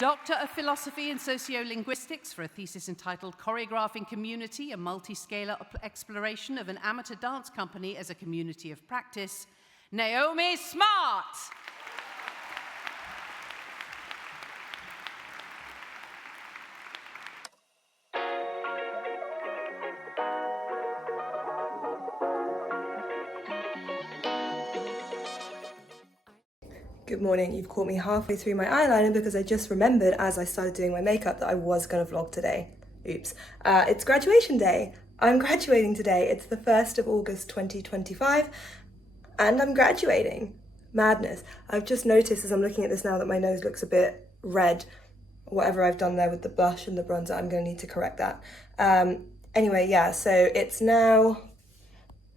Doctor of Philosophy and Sociolinguistics for a thesis entitled Choreographing Community, a Multi-Scalar Exploration of an Amateur Dance Company as a Community of Practice, Naomi Smart. Good morning. You've caught me halfway through my eyeliner because I just remembered as I started doing my makeup that I was going to vlog today. Oops. It's graduation day. I'm graduating today. It's the 1st of August 2025 and I'm graduating. Madness. I've just noticed as I'm looking at this now that my nose looks a bit red. Whatever I've done there with the blush and the bronzer, I'm going to need to correct that. Anyway, yeah, so it's now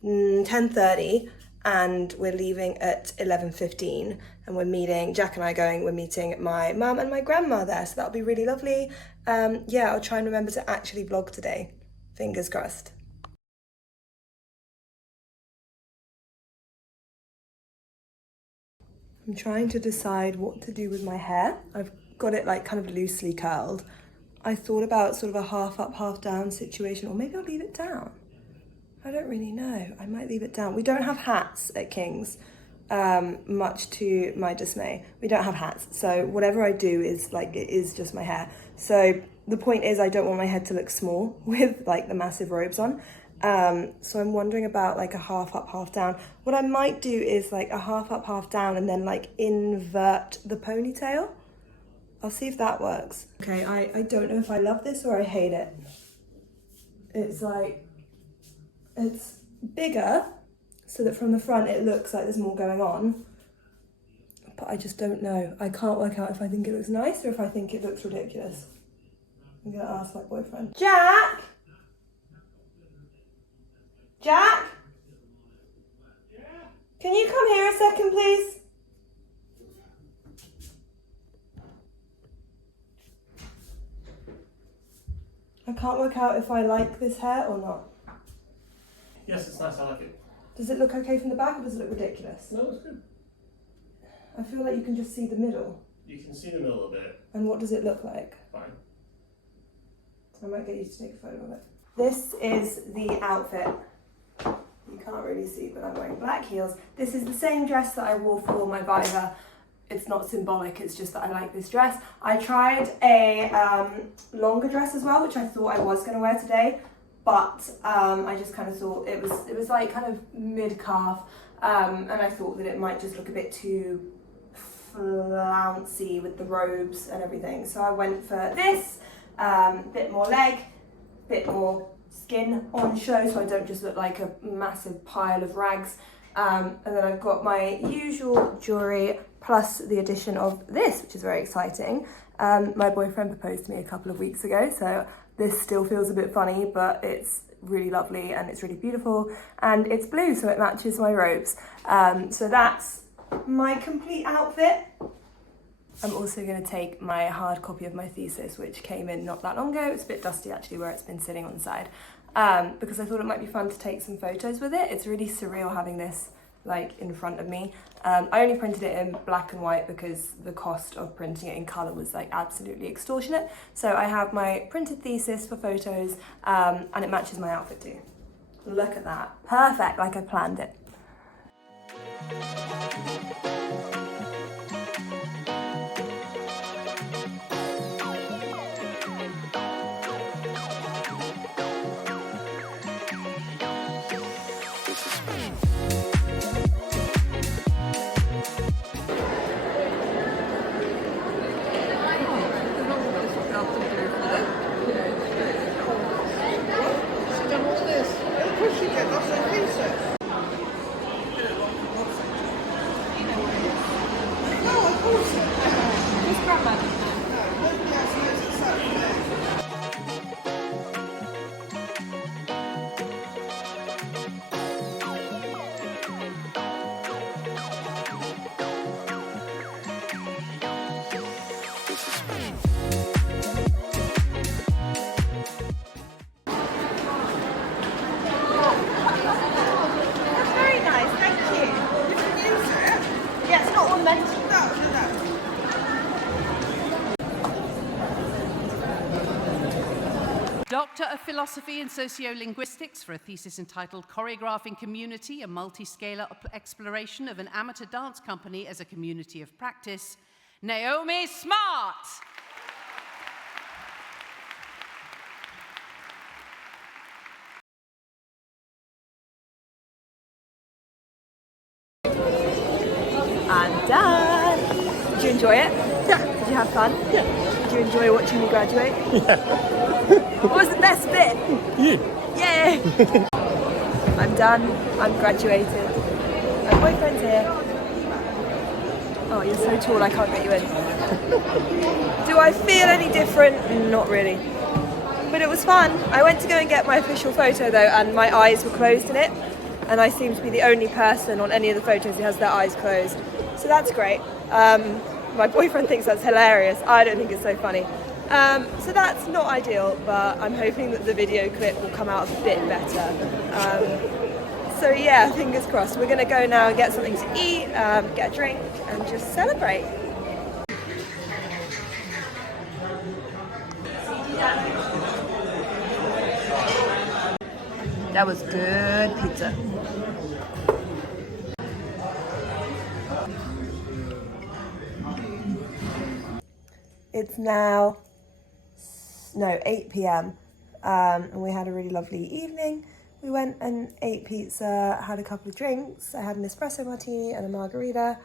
10:30. And we're leaving at 11:15 and we're meeting, Jack and I we're meeting my mum and my grandma there, so that'll be really lovely. Yeah, I'll try and remember to actually vlog today. Fingers crossed. I'm trying to decide what to do with my hair. I've got it like kind of loosely curled. I thought about sort of a half up, half down situation, or maybe I'll leave it down. I don't really know. I might leave it down. We don't have hats at King's, much to my dismay. We don't have hats. So whatever I do is like, it is just my hair. So the point is I don't want my head to look small with like the massive robes on. So I'm wondering about like a half up, half down. What I might do is like a half up, half down and then like invert the ponytail. I'll see if that works. Okay, I don't know if I love this or I hate it. It's like, it's bigger so that from the front it looks like there's more going on, but I just don't know. I can't work out if I think it looks nice or if I think it looks ridiculous. I'm gonna ask my boyfriend. Jack? Jack? Yeah? Can you come here a second, please? I can't work out if I like this hair or not. Yes, it's nice, I like it. Does it look okay from the back or does it look ridiculous? No, it's good. I feel like you can just see the middle. You can see the middle a bit. And what does it look like? Fine. I might get you to take a photo of it. This is the outfit. You can't really see, but I'm wearing black heels. This is the same dress that I wore for my Viva. It's not symbolic, it's just that I like this dress. I tried a longer dress as well, which I thought I was gonna wear today. But I just kind of thought it was like kind of mid-calf, and I thought that it might just look a bit too flouncy with the robes and everything. So I went for this, bit more leg, bit more skin on show so I don't just look like a massive pile of rags. And then I've got my usual jewellery plus the addition of this, which is very exciting. My boyfriend proposed to me a couple of weeks ago, so this still feels a bit funny, but it's really lovely and it's really beautiful. And it's blue, so it matches my robes. So that's my complete outfit. I'm also going to take my hard copy of my thesis, which came in not that long ago. It's a bit dusty actually where it's been sitting on the side, because I thought it might be fun to take some photos with it. It's really surreal having this like in front of me. I only printed it in black and white because the cost of printing it in colour was like absolutely extortionate. So I have my printed thesis for photos, and it matches my outfit too. Look at that. Perfect, like I planned it. Doctor of Philosophy and Sociolinguistics for a thesis entitled Choreographing Community, a Multi-Scalar Exploration of an Amateur Dance Company as a Community of Practice, Naomi Smart. I'm done. Did you enjoy it? Yeah. Did you have fun? Yeah. Did you enjoy watching me graduate? Yeah. What was the best bit? You. Yay! I'm done. I'm graduated. My boyfriend's here. Oh, you're so tall, I can't get you in. Do I feel any different? Not really. But it was fun. I went to go and get my official photo though, and my eyes were closed in it. And I seem to be the only person on any of the photos who has their eyes closed. So that's great. My boyfriend thinks that's hilarious. I don't think it's so funny. So that's not ideal, but I'm hoping that the video clip will come out a bit better. So yeah, fingers crossed. We're going to go now and get something to eat, get a drink, and just celebrate. That was good pizza. It's now 8 p.m. And we had a really lovely evening. We went and ate pizza, had a couple of drinks. I had an espresso martini and a margarita,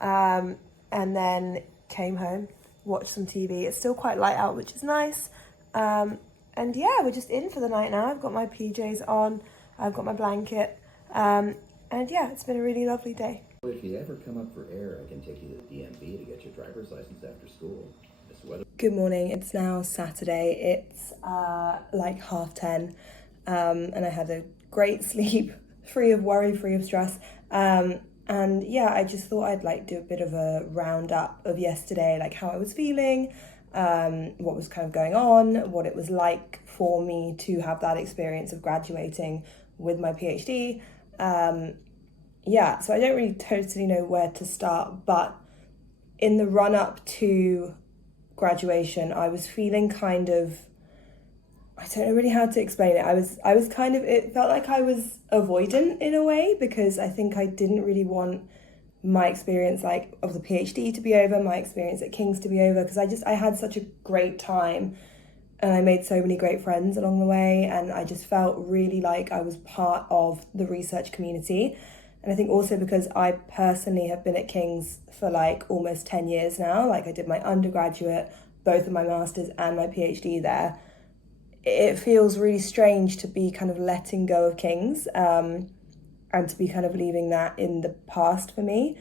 and then came home, watched some TV. It's still quite light out, which is nice. And yeah, we're just in for the night now. I've got my PJs on, I've got my blanket, and yeah, it's been a really lovely day. If you ever come up for air, I can take you to the DMV to get your driver's license after school. Good morning, it's now Saturday. It's like 10:30, and I had a great sleep, free of worry, free of stress. And yeah, I just thought I'd like do a bit of a roundup of yesterday, like how I was feeling, what was kind of going on, what it was like for me to have that experience of graduating with my PhD. Yeah, so I don't really totally know where to start, but in the run up to graduation, I was feeling kind of, I don't know really how to explain it. I was kind of, it felt like I was avoidant in a way, because I think I didn't really want my experience like of the PhD to be over, my experience at King's to be over, because I had such a great time and I made so many great friends along the way, and I just felt really like I was part of the research community. And I think also because I personally have been at King's for like almost 10 years now, like I did my undergraduate, both of my masters and my PhD there. It feels really strange to be kind of letting go of King's, and to be kind of leaving that in the past for me.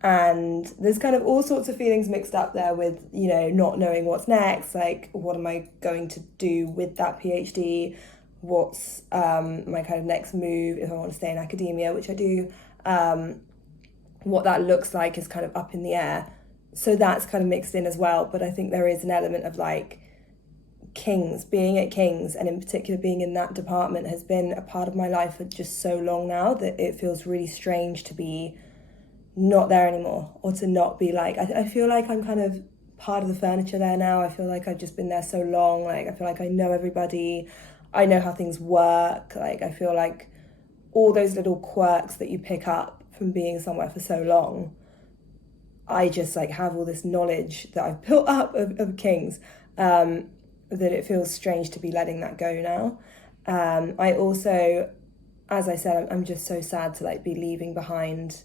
And there's kind of all sorts of feelings mixed up there with, you know, not knowing what's next, like what am I going to do with that PhD? What's my kind of next move if I want to stay in academia, which I do. What that looks like is kind of up in the air. So that's kind of mixed in as well. But I think there is an element of like King's, being at King's, and in particular being in that department, has been a part of my life for just so long now that it feels really strange to be not there anymore, or to not be like, I feel like I'm kind of part of the furniture there now. I feel like I've just been there so long. Like I feel like I know everybody. I know how things work. Like I feel like all those little quirks that you pick up from being somewhere for so long, I just like have all this knowledge that I've built up of King's, that it feels strange to be letting that go now. I also, as I said, I'm just so sad to like be leaving behind,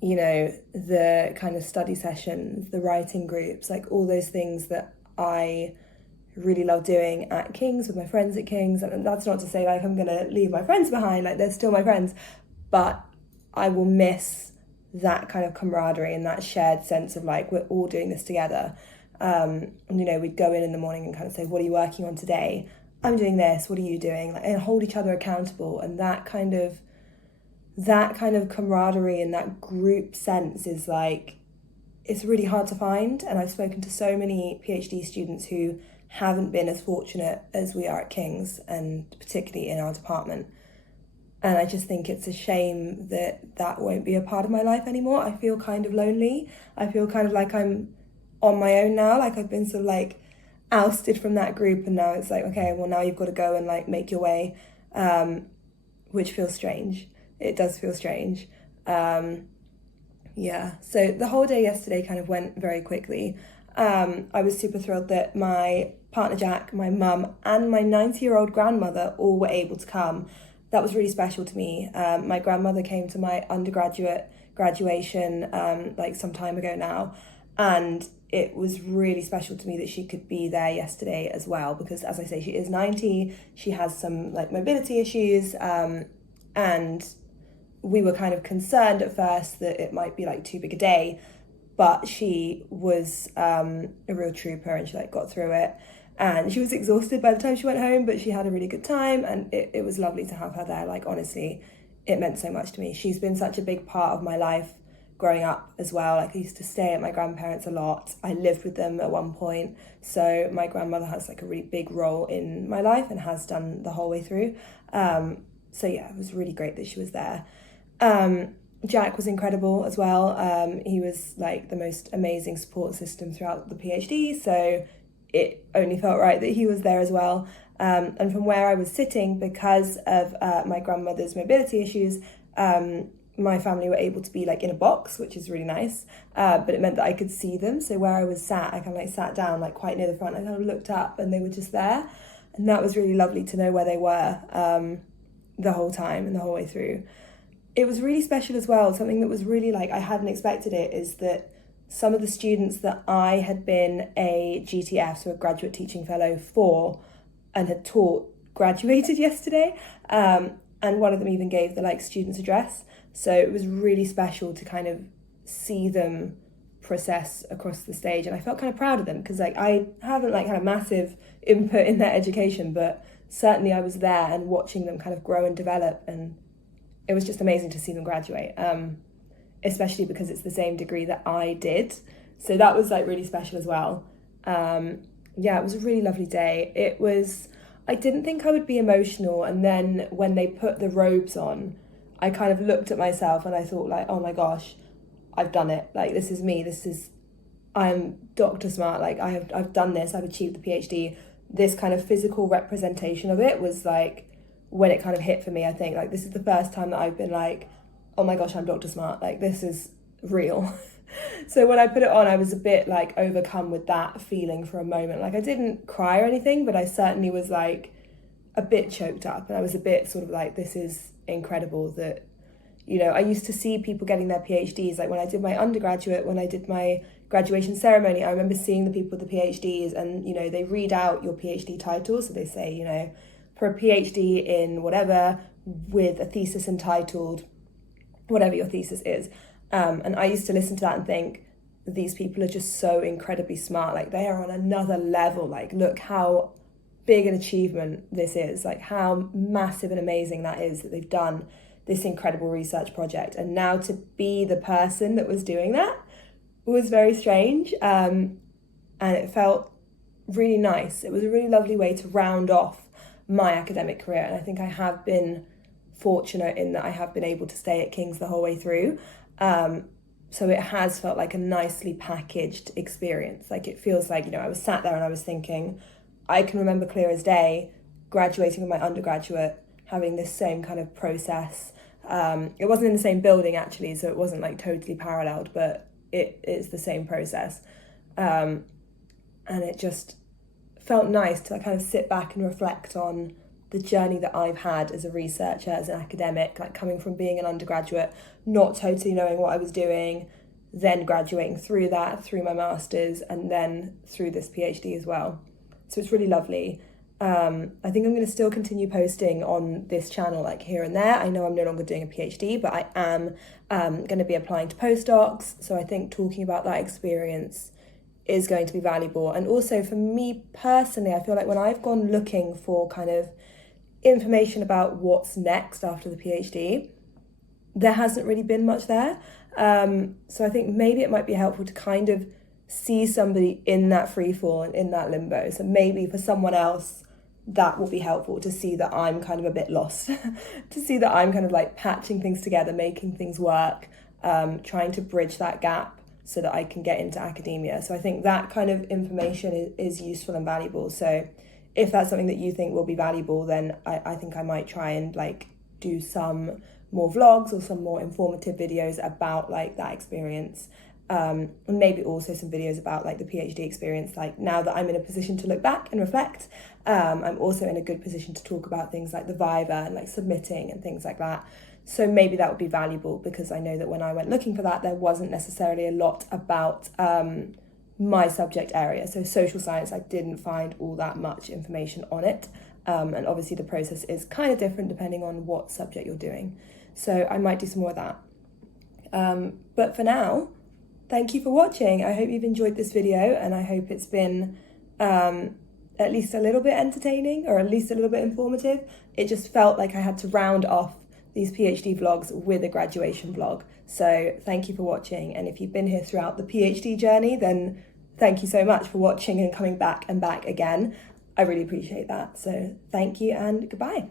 you know, the kind of study sessions, the writing groups, like all those things that I really love doing at King's with my friends at King's. And that's not to say like I'm gonna leave my friends behind, like they're still my friends, but I will miss that kind of camaraderie and that shared sense of like we're all doing this together. And you know, we'd go in the morning and kind of say, what are you working on today? I'm doing this, what are you doing? Like, and hold each other accountable. And that kind of camaraderie and that group sense is like, it's really hard to find. And I've spoken to so many PhD students who haven't been as fortunate as we are at King's, and particularly in our department. And I just think it's a shame that that won't be a part of my life anymore. I feel kind of lonely. I feel kind of like I'm on my own now. Like I've been sort of like ousted from that group, and now it's like, okay, well, now you've got to go and like make your way, which feels strange. It does feel strange. Yeah, so the whole day yesterday kind of went very quickly. I was super thrilled that my partner Jack, my mum, and my 90-year-old grandmother all were able to come. That was really special to me. My grandmother came to my undergraduate graduation like some time ago now, and it was really special to me that she could be there yesterday as well, because as I say, she is 90, she has some like mobility issues, and we were kind of concerned at first that it might be like too big a day, but she was a real trooper, and she like got through it, and she was exhausted by the time she went home, but she had a really good time, and it was lovely to have her there. Like, honestly, it meant so much to me. She's been such a big part of my life growing up as well. Like, I used to stay at my grandparents a lot. I lived with them at one point, so my grandmother has like a really big role in my life and has done the whole way through. So yeah, it was really great that she was there. Jack was incredible as well. He was like the most amazing support system throughout the PhD, so it only felt right that he was there as well. And from where I was sitting, because of my grandmother's mobility issues, my family were able to be like in a box, which is really nice, but it meant that I could see them. So where I was sat, I kind of like sat down like quite near the front. I kind of looked up and they were just there, and that was really lovely to know where they were the whole time and the whole way through. It was really special as well. Something that was really like, I hadn't expected it, is that some of the students that I had been a GTF, so a graduate teaching fellow for, and had taught, graduated yesterday. And one of them even gave the like student's address. So it was really special to kind of see them process across the stage. And I felt kind of proud of them, because like I haven't like had a massive input in their education, but certainly I was there and watching them kind of grow and develop, and it was just amazing to see them graduate, especially because it's the same degree that I did. So that was like really special as well. Yeah, it was a really lovely day. I didn't think I would be emotional, and then when they put the robes on, I kind of looked at myself and I thought like, oh my gosh, I've done it. Like, this is me. I'm Dr. Smart. Like, I've done this. I've achieved the PhD. This kind of physical representation of it was like when it kind of hit for me. I think like this is the first time that I've been like, oh my gosh, I'm Dr. Smart. Like, this is real. So when I put it on, I was a bit like overcome with that feeling for a moment. Like, I didn't cry or anything, but I certainly was like a bit choked up, and I was a bit sort of like, this is incredible that, you know, I used to see people getting their PhDs. Like when I did my undergraduate, when I did my graduation ceremony, I remember seeing the people with the PhDs, and, you know, they read out your PhD title. So they say, you know, for a PhD in whatever, with a thesis entitled whatever your thesis is. And I used to listen to that and think, these people are just so incredibly smart. Like, they are on another level. Like, look how big an achievement this is. Like, how massive and amazing that is that they've done this incredible research project. And now to be the person that was doing that was very strange. And it felt really nice. It was a really lovely way to round off my academic career. And I think I have been fortunate in that I have been able to stay at King's the whole way through. So it has felt like a nicely packaged experience. Like, it feels like, you know, I was sat there and I was thinking, I can remember clear as day graduating with my undergraduate, having this same kind of process. It wasn't in the same building actually, so it wasn't like totally paralleled, but it is the same process. And it just felt nice to kind of sit back and reflect on the journey that I've had as a researcher, as an academic, like coming from being an undergraduate, not totally knowing what I was doing, then graduating through that, through my master's, and then through this PhD as well. So it's really lovely. I think I'm going to still continue posting on this channel like here and there. I know I'm no longer doing a PhD, but I am going to be applying to postdocs. So I think talking about that experience is going to be valuable. And also for me personally, I feel like when I've gone looking for kind of information about what's next after the PhD, there hasn't really been much there. So I think maybe it might be helpful to kind of see somebody in that free fall and in that limbo. So maybe for someone else, that will be helpful to see that I'm kind of a bit lost, to see that I'm kind of like patching things together, making things work, trying to bridge that gap so that I can get into academia. So I think that kind of information is useful and valuable. So if that's something that you think will be valuable, then I think I might try and like do some more vlogs or some more informative videos about like that experience. And maybe also some videos about like the PhD experience. Like now that I'm in a position to look back and reflect, I'm also in a good position to talk about things like the Viva and like submitting and things like that. So maybe that would be valuable, because I know that when I went looking for that, there wasn't necessarily a lot about my subject area. So social science, I didn't find all that much information on it. And obviously the process is kind of different depending on what subject you're doing. So I might do some more of that. But for now, thank you for watching. I hope you've enjoyed this video, and I hope it's been at least a little bit entertaining, or at least a little bit informative. It just felt like I had to round off these PhD vlogs with a graduation vlog. So thank you for watching. And if you've been here throughout the PhD journey, then thank you so much for watching and coming back and back again. I really appreciate that. So thank you and goodbye.